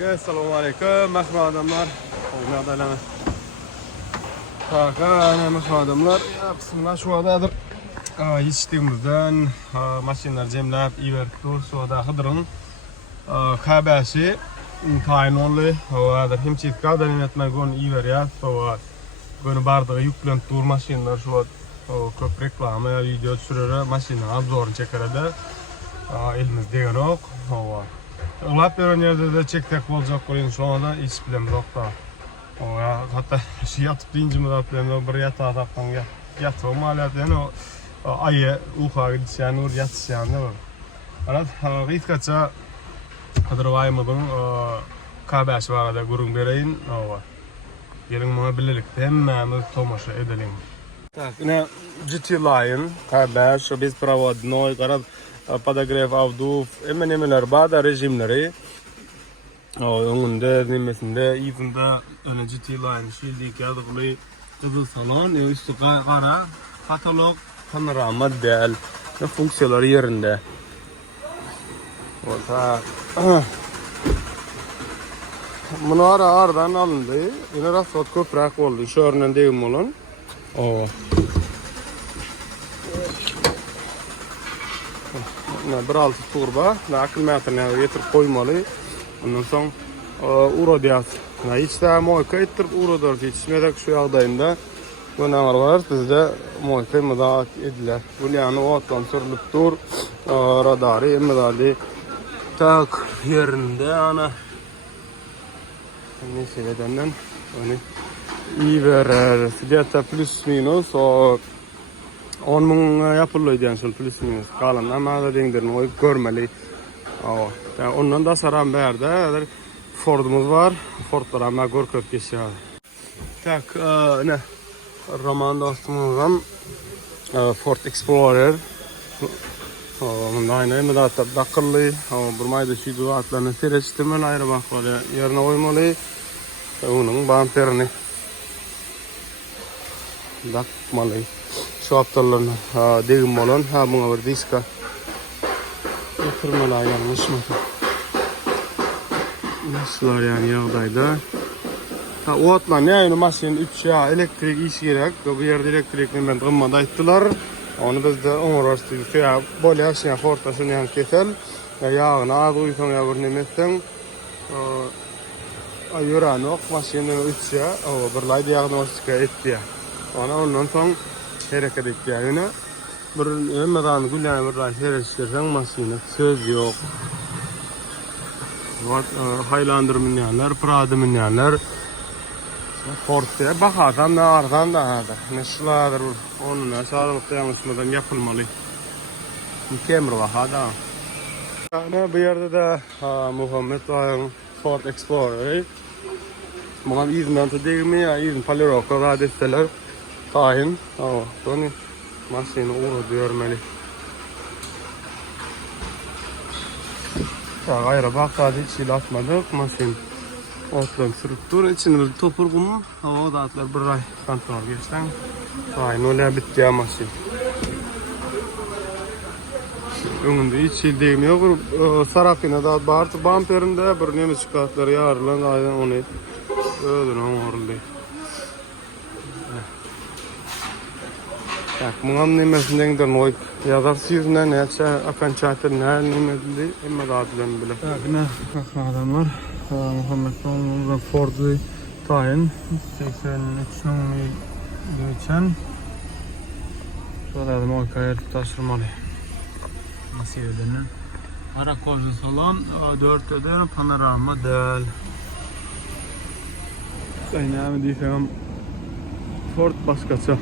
Assalamu alaikum, merhaba adamlar. Nerede lan? Merhaba adamlar. Ya bismillah şu adadır. Yetiştiğimizden maşinler cemlep iverdik. Şu ada hıdırın kabesi tayin oldu. Havadır. Hem çitka denetmek onu iver ya. Bunu bardağı yüklent dur maşinler şu ad köp reklamı video sürüyor. Maşinler abzorun çekerede. Elimiz degen ok. Hava. Ulap veren yerde de çektek olacak koyun şu anda hiç bilemiz yok da. Hatta yatıp deyince mi da bilemiz bir yatağa taktan yatıyor maliyat yani o ayı uha gidişen or yatışan ne var. Anad gitkaça hadırvayımızın kabaşı var da gurun bereyin o var. Gelin bana birlikte hemen tomaşa edelim. Tak, yine GT Lion kabaş biz provodnoy karab подогрев авдув emenemeler bada rejimleri onun da nimesinde izinde öne GT Line şildik yazılı kızıl salon üstü kara katalog panorama del ne fonksiyonları yerinde orta bunu aradan alındı yine rasot köprak oldu şu örneğin olan o bir altı turba, akıl metrine getirip koymalı. Ondan sonra uro diyaz. Hiç daha moyka ettirip uro dört yetişmedek şu yağdayında. Bu neler var bizde moyka müdahale edilir. Bu yani o atlan sürülüp dur. Radarı müdahale tak yerinde ana. Neyse bedenden onu iyi verir. Fiyata plus minus o 10.000 yapılıyor diyen şöyle plus minus kalan ama da dengilerini o görmeli. Ondan da saran berde Ford'umuz var. Ford'lar ama görköp geçiyor. Tak ne roman dostumuzdan Ford Explorer. Bunda aynı da akıllı. Burmayda şu duatlarını seçtirmeli ayrı bakmalı. Yerine koymalı. Onun bamperini bakmalı. Şu aptallarına degim olan buna bir diska yatırmalar yanlış mı? Nasıllar yani yağdaydı? O atlar ne aynı maşinin 3 yağ elektrik iş gerek. Bu yerde elektrikli ben kımmada ettiler. Onu biz de uğraştık. Ya böyle aşağı fortasın yani kesel. Yağını ağzı uysan ya bir nimetten. Ayıran ok maşinin 3 yağ. Bir lay diagnostika etti ya. Ondan sonra hareket etti yani. Bir emmedan gülüne bir hareket edersen masine söz yok. Highlander minyanlar, Prado minyanlar. Ford'ya bakarsan da ardan da hada. Neşladır onun sağlıklı yanlışmadan yapılmalı. Mükemmel hada. Yani bir yerde de Muhammed Ayın Ford Explorer. Muhammed izinden de değil mi ya? İzin Paliroko radetseler. Tayin. Bunu masini uğru diyormeli. Gayrı bakta hiç ilatmadık. Masin otlan sürüp dur. İçinde bir topur kumu. O da atlar bir ay kontrol geçten. Tayin öyle bitti ya masin. Önünde hiç şey değil mi? Yok. Sarakina da bağırtı bamperinde bir nemi çıkartları yarılan aydan onu et. Ödün onu oruldu. Так, мұнан немесіндеңдер ной язар сүйізінен әтші окончательно немесінде емі дадылен білі. Так, ne adamlar Muhammed Ford'u tayin 83'ün geçen şöyle moy kayırıp taşırmalı. Nasıl edene? Ara kozu salon 4 öden panorama del. Aynı diyeceğim Ford başkaça.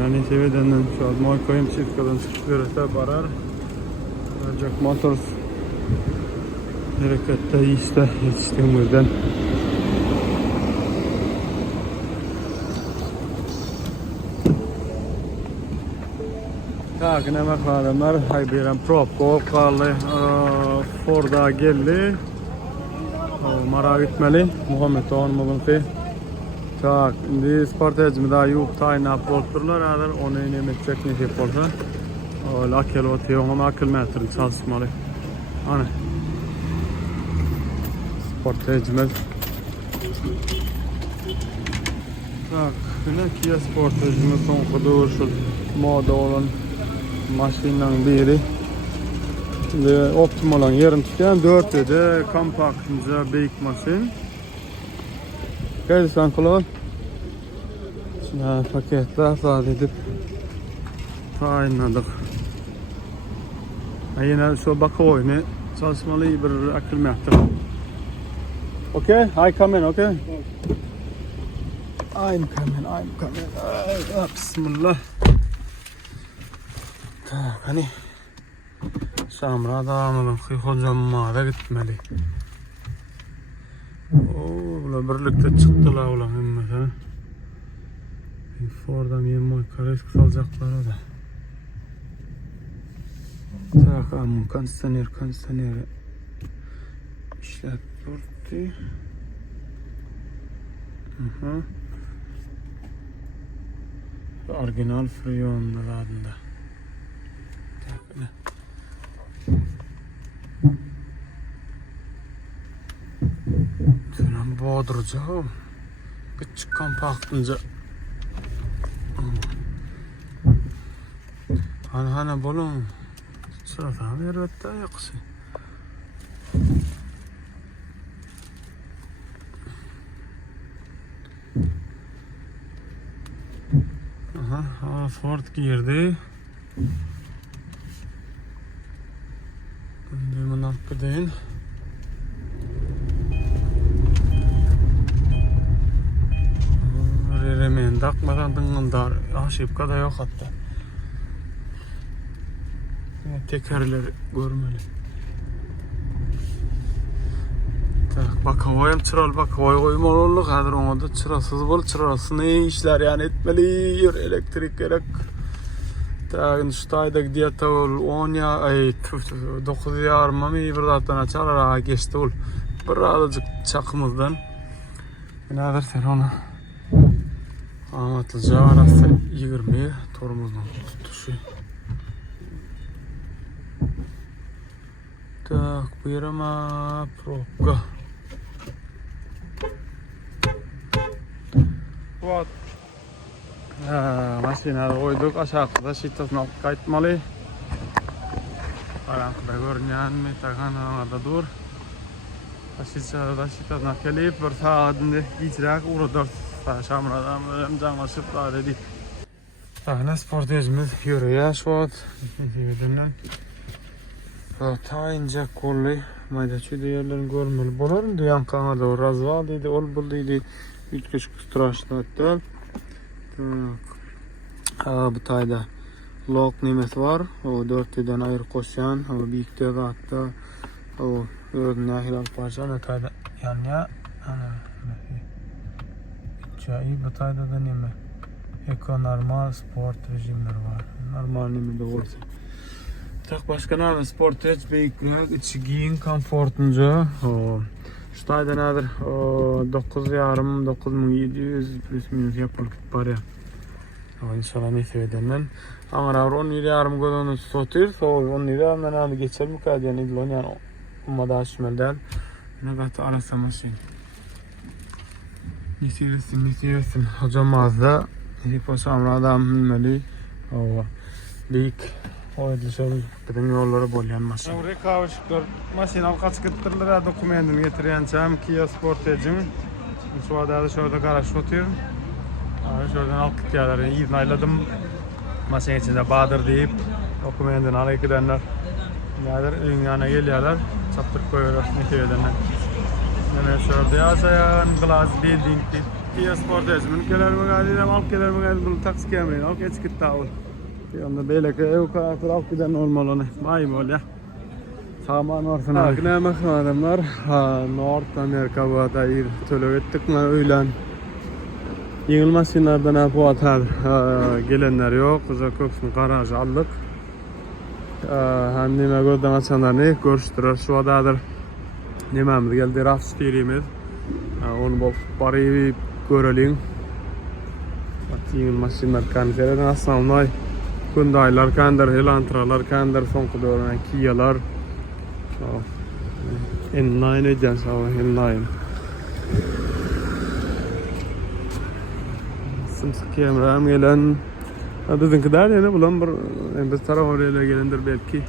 Yani seviyeden şu an Moyko'yum çiftkadan çıkışlarısa barar. Ancak Motors harekette işte yetiştiğimizden. Tak, ne adamlar Haybiren Propko kallı Ford'a geldi. Mara gitmeli. Muhammed Doğan mı Tak, indi sportejimi daha yuvup taýnap bolupdurlar. Hazır onu inem etjek ne dep bolsa. Ola kelip ýoňam akylmetrik çalışmaly. Ana. Sportejimiz. Tak, yine Kia Sportage'imiz soňky şu moda olan maşinaň biri. Şimdi optimalan yerini tutýan 4'de kompaktynja beýik maşin. Gelsen kulağın. Şimdi paketler sade edip taýinladyk. Yine şu baka oyunu çalışmalı bir akılmetrik. Okay, I come in, okay? I'm coming. Bismillah. Tak, hani Samra dağınılın hocamma da gitmeli. Ulan birlikte çıktılar ulan mesela. Ford'dan yemoy karesk salacaklar o da. Tak, amun kondisioner işlep durdu. Orijinal Freon adında. Tak, ne? Tünen boğduracağım. Küçük kompaktınca. Hani bolun. Sırada vervette yakısı. Ford girdi. Bunun hakkı değil. Remen takmadan dıngıldar. Şipka da yok hatta. Tekerleri görmeli. Tak, bakavoyam çıral bakavoy koymalılık. Hadir ona da çırasız bol. Çırası ne işler yani etmeli. Elektrik gerek. Tak, şu tayda gidiyor tavul. 10 ya, 9 yarımı bir zaten açar. Geçti ol. Birazcık çakımızdan. Nadir sen ona. Anlatılacağı arası 20 torumuzdan tutuşu. Tak, bu yerime probka. What? Maşinada koyduk, aşağıda şitasını alıp kayıtmalı. Arankıda görünýän mi? Takan orada dur. Şitasına kelip bir saatinde geçirek uğradık. Şamradan böyle canlaşıp daha dedik. Tahna sportejimiz yürüyor şu an. Taýinja kolly maydaçy diýerlerini görmeli bolarym diýen kaňa da razval diýdi, ol buldydy. Üç straşlatdy. Bu taýda lock nemesi var. O 4'den aýry koşan, o biýikde zatda o özüne hilal parçan taýda ýanya ana çaý bu taýda da neme? Eko normal sport rejimleri var. Normal neme de bolsa. Tak, başka näme sportej beýikler, içi giyin komfortunca. Şu taýda nädir? 9.500-9.700 plus minus yapılıp barýar. İnşallah nese edenden. Aňra 10.500 gözüni sotyr, so 10.500'dan näme geçermi kadýan idlon ýani ummada şümel. Ne gata arasa maşin. Nesiresin. Hocam azda hiposa amradan minmeli. Beýik oýduşary bilen ýollary bolýan maşyn. Ýa rekawşyklar maşynal gaçkytdyrlar, dokumentini getirýänçäm Kia Sportage'in. Şu wagtda şurada garaş otyr. Şuradan alıp gitýärler. Ýyzyny aýladym. Maşyn içinde Badyr diýip dokumentini alyp gidenler. Näder öňüň ýanyna gelýärler. Çapdyryp goýarlar nekedenler. Mene şurada ýaşaýan Glass Building Kia Sportage münkelerime gelýär, alyp gelerime gelýär, taksi kemerini alyp geçip taýul. Onda beýleki ew alyp giden olmaly. Maý bol ya. Saman barsana. Näme adamlar? North Amerika wada ýer tölep etdik men öýlen. Ýeňil maşynlardan apatar gelenler ýok, uza köpsüni garaj aldyk. Hem nime gözden açanlarını görüştürür. Şu adadır. Nememiz geldi, raf stýrimiz. Onu bol bari görelim. Yeni maşinlar kanserden aslanlar, Hyundai'lar kandır, Elantra'lar kandır, son kuduran Kia'lar. N9 edeceğim sana, N9. Sımsıkı emrahım gelen, bizimki der yani bulan bir taraf oraya gelendir belki.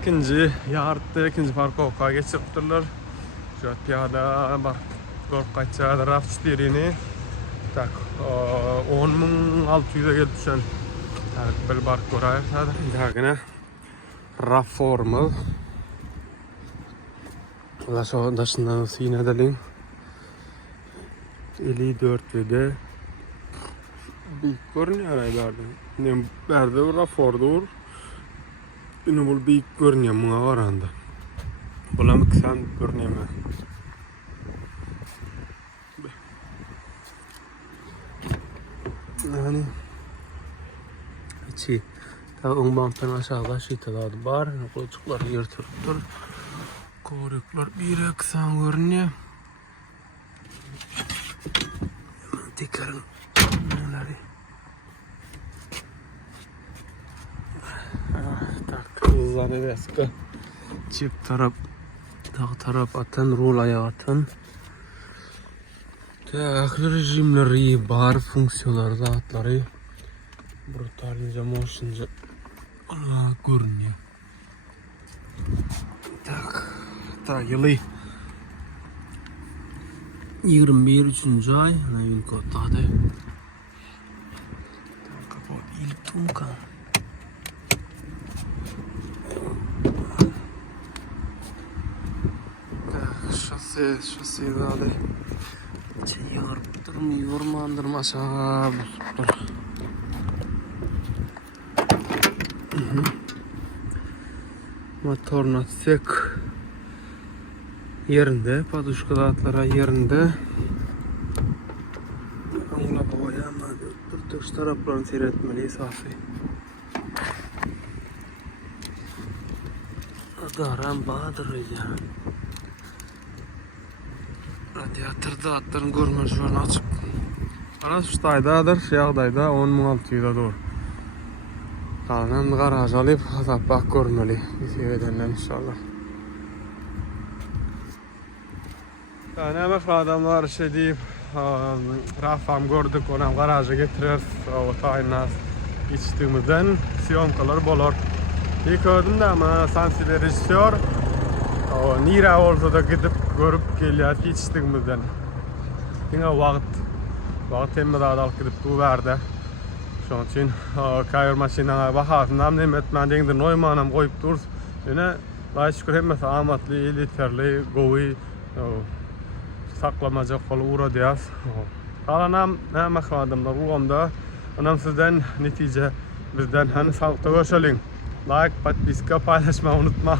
İkinci yarıtta, ikinci parka oka geçiriptirler. Şu piyada var, korkaçça raft birini. Tak, 10.600'e gelip düşen bir bark görüyor. Dagına raf formal. Ulan şu daşından sine edelim. 54 ve de büyük görünüyor herhalde. Ne berde bir raf orada. Yine bu büyük görünüyor buna varanda. Bulan kısan görünüyor. Yani içi ta umbantan aşağıda şitalar var. Kolçuklar yırtırıptır. Koruklar bir kısan görünüyor. Tekrarın neleri? Tak hızlanı veska. Çift taraf atan, rol ayağı atan. Taklı rejimleri bar, fonksiyonları, zatları. Brutalince, motionca görünüyor. Tak yılı 21. ay Nayın kodladı. Kapat ilk tunkan. Şasi zadı. Çeyar durmuyor mandırmasa bozuktur. Motoruna sek yerinde, paduşkalatlara yerinde. Anla babaya ama dış taraflarını seyretmeliyiz safi. Adaran Bahadır ya. Radyatörde atların görmüşlerini açıp. Ana şuhtaydadır, yağdayda 10.600'a doğru. Kalan garaj alıp bak görmeli. Seyredenler inşallah. Yani hemen adamlar şey deyip rafam gördük, onu garaja getirir. O tayinaz içtiğimizden siyonkalar bolor. İlk gördüm de ama sansiyle rejissör Nira olsa da gidip görüp geliyor içtiğimizden. Yine vakit emme daha dalıp gidip bu verdi. Şunun için kayır maşinana bakasından nemetmen deyindir noymanam koyup duruz. Yine daha şükür hemmesi amatlı, yeterli, govi saklamaca kolu uğra diyaz. Kalanam ne makadımda ruhumda. Ondan sizden netice bizden hani sağlıkta görüşelim. Like, patpiska paylaşmayı unutma.